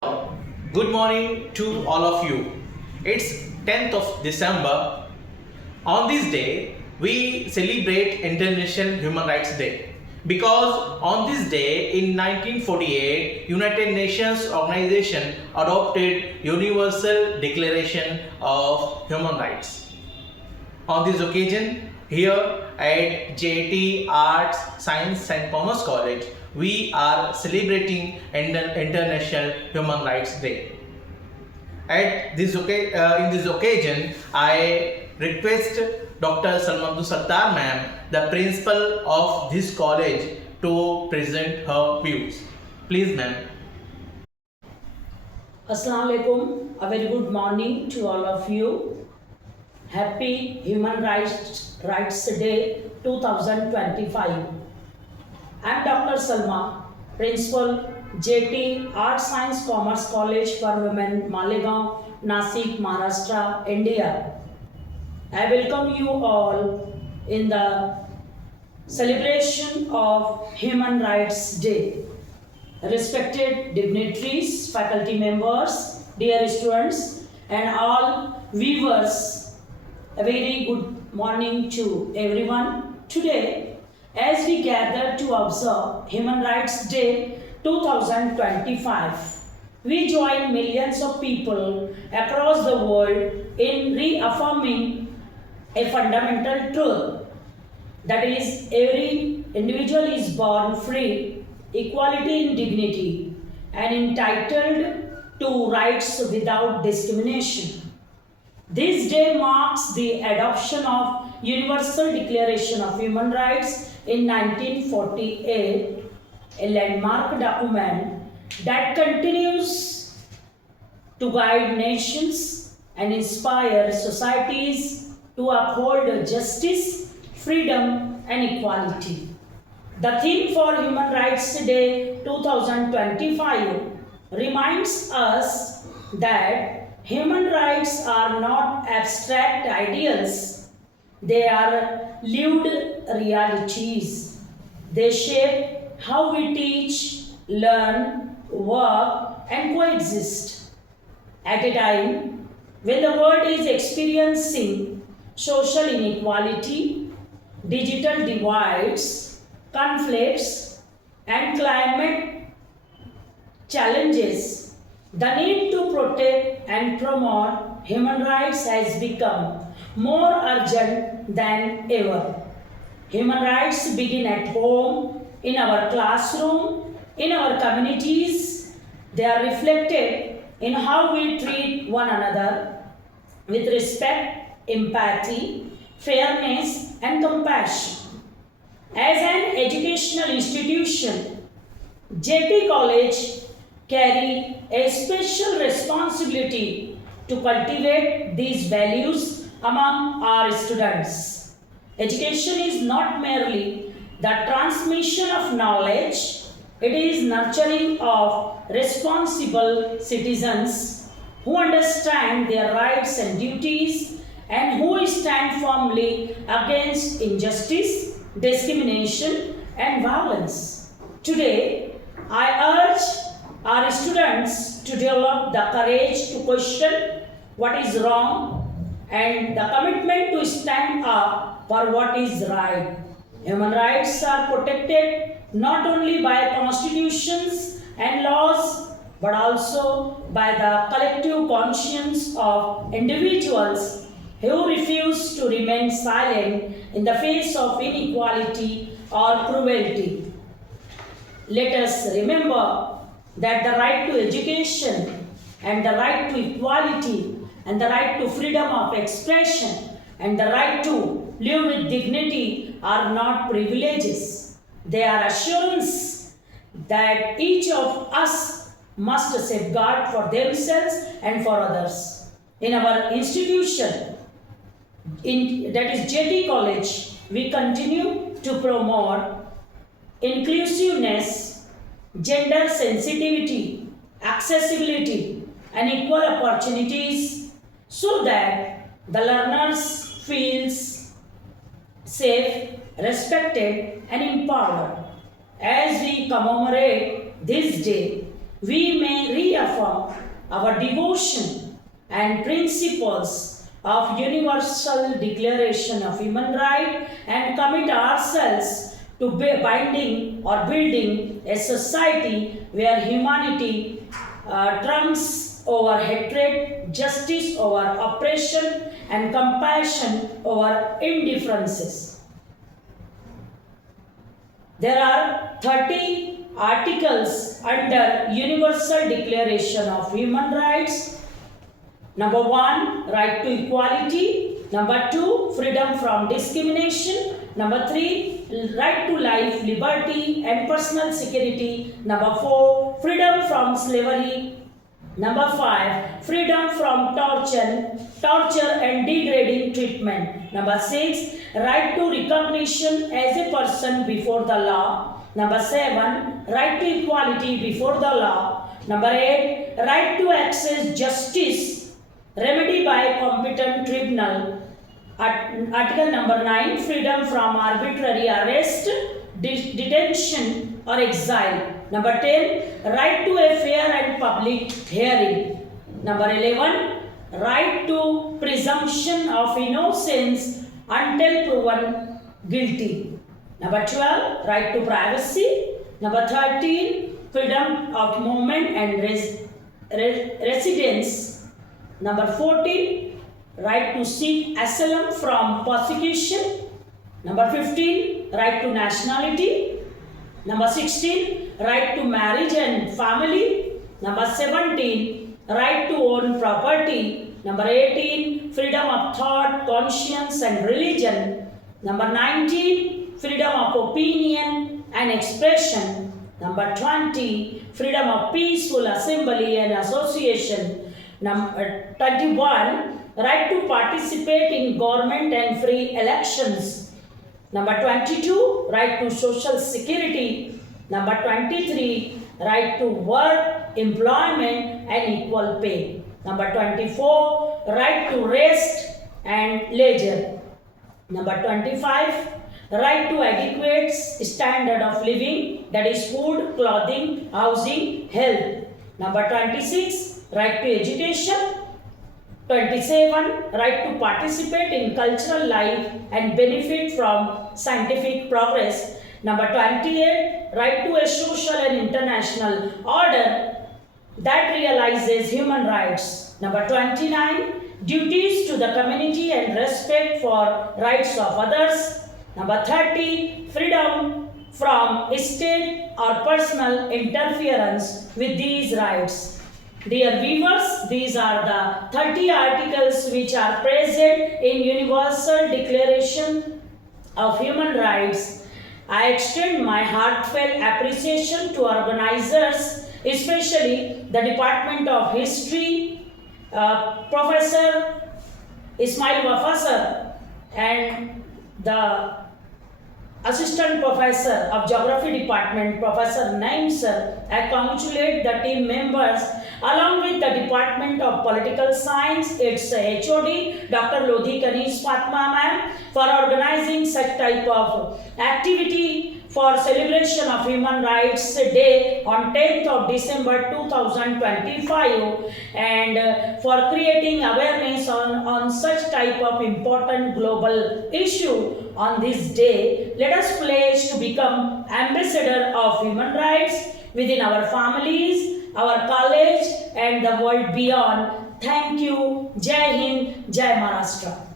Good morning to all of you. It's 10th of December. On this day, we celebrate International Human Rights Day because on this day in 1948, United Nations Organization adopted Universal Declaration of Human Rights. On this occasion, here at J.A.T Arts, Science and Commerce College, we are celebrating International Human Rights Day. In this occasion, I request Dr. Salma Sattar ma'am, the principal of this college, to present her views. Please, ma'am. Assalamu alaikum. A very good morning to all of you. Happy Human Rights Day 2025. I am Dr. Salma, Principal, J.A.T Art Science Commerce College for Women, Malegaon, Nashik, Maharashtra, India. I welcome you all in the celebration of Human Rights Day. Respected dignitaries, faculty members, dear students, and all viewers, a very good morning to everyone. Today, as we gather to observe Human Rights Day 2025, we join millions of people across the world in reaffirming a fundamental truth, that is, every individual is born free, equality in dignity, and entitled to rights without discrimination. This day marks the adoption of Universal Declaration of Human Rights in 1948, a landmark document that continues to guide nations and inspire societies to uphold justice, freedom, and equality. The theme for Human Rights Day 2025 reminds us that human rights are not abstract ideals, they are lived realities. They shape how we teach, learn, work, and coexist. At a time when the world is experiencing social inequality, digital divides, conflicts, and climate challenges, the need to protect and promote human rights has become more urgent than ever. Human rights begin at home, in our classroom, in our communities. They are reflected in how we treat one another with respect, empathy, fairness, and compassion. As an educational institution, J.T College carry a special responsibility to cultivate these values among our students. Education is not merely the transmission of knowledge, it is nurturing of responsible citizens who understand their rights and duties and who stand firmly against injustice, discrimination, and violence. Today, I urge our students to develop the courage to question what is wrong and the commitment to stand up for what is right. Human rights are protected not only by constitutions and laws but also by the collective conscience of individuals who refuse to remain silent in the face of inequality or cruelty. Let us remember that the right to education and the right to equality and the right to freedom of expression and the right to live with dignity are not privileges. They are assurance that each of us must safeguard for themselves and for others. In our institution, that is J.T College, we continue to promote inclusiveness, gender sensitivity, accessibility, and equal opportunities so that the learners feels safe, respected, and empowered. As we commemorate this day, we may reaffirm our devotion and principles of Universal Declaration of Human Rights and commit ourselves to binding or building a society where humanity trumps over hatred, justice over oppression, and compassion over indifferences. There are 30 articles under Universal Declaration of Human Rights. Number 1, right to equality. Number 2, freedom from discrimination. Number 3, right to life, liberty and personal security. Number 4, freedom from slavery. Number 5, freedom from torture and degrading treatment. Number 6, right to recognition as a person before the law. Number 7, right to equality before the law. Number 8, right to access justice, remedy by competent tribunal. Article number 9, freedom from arbitrary arrest, detention or exile. Number 10, right to a fair and public hearing. Number 11, right to presumption of innocence until proven guilty. Number 12, right to privacy. Number 13, freedom of movement and residence. Number 14, right to seek asylum from persecution. Number 15, right to nationality. Number 16, right to marriage and family. Number 17, right to own property. Number 18, freedom of thought, conscience and religion. Number 19, freedom of opinion and expression. Number 20, freedom of peaceful assembly and association. Number 21, right to participate in government and free elections. Number 22, right to social security. Number 23, right to work, employment and equal pay. Number 24, right to rest and leisure. Number 25, right to adequate standard of living, that is food, clothing, housing, health. Number 26, right to education. 27, right to participate in cultural life and benefit from scientific progress. Number 28, right to a social and international order that realizes human rights. Number 29, duties to the community and respect for rights of others. Number 30, freedom from state or personal interference with these rights. Dear viewers, these are the 30 articles which are present in Universal Declaration of Human Rights. I extend my heartfelt appreciation to organizers, especially the Department of History, Professor Ismail Wafasar and the Assistant Professor of Geography Department, Professor Naim Sir. I congratulate the team members along with the Department of Political Science, its HOD, Dr. Lodhi Kanish Fatma ma'am, for organizing such type of activity for celebration of Human Rights Day on 10th of December 2025 and for creating awareness on such type of important global issue on this day. Let us pledge to become ambassador of human rights within our families, our college and the world beyond. Thank you. Jai Hind, Jai Maharashtra.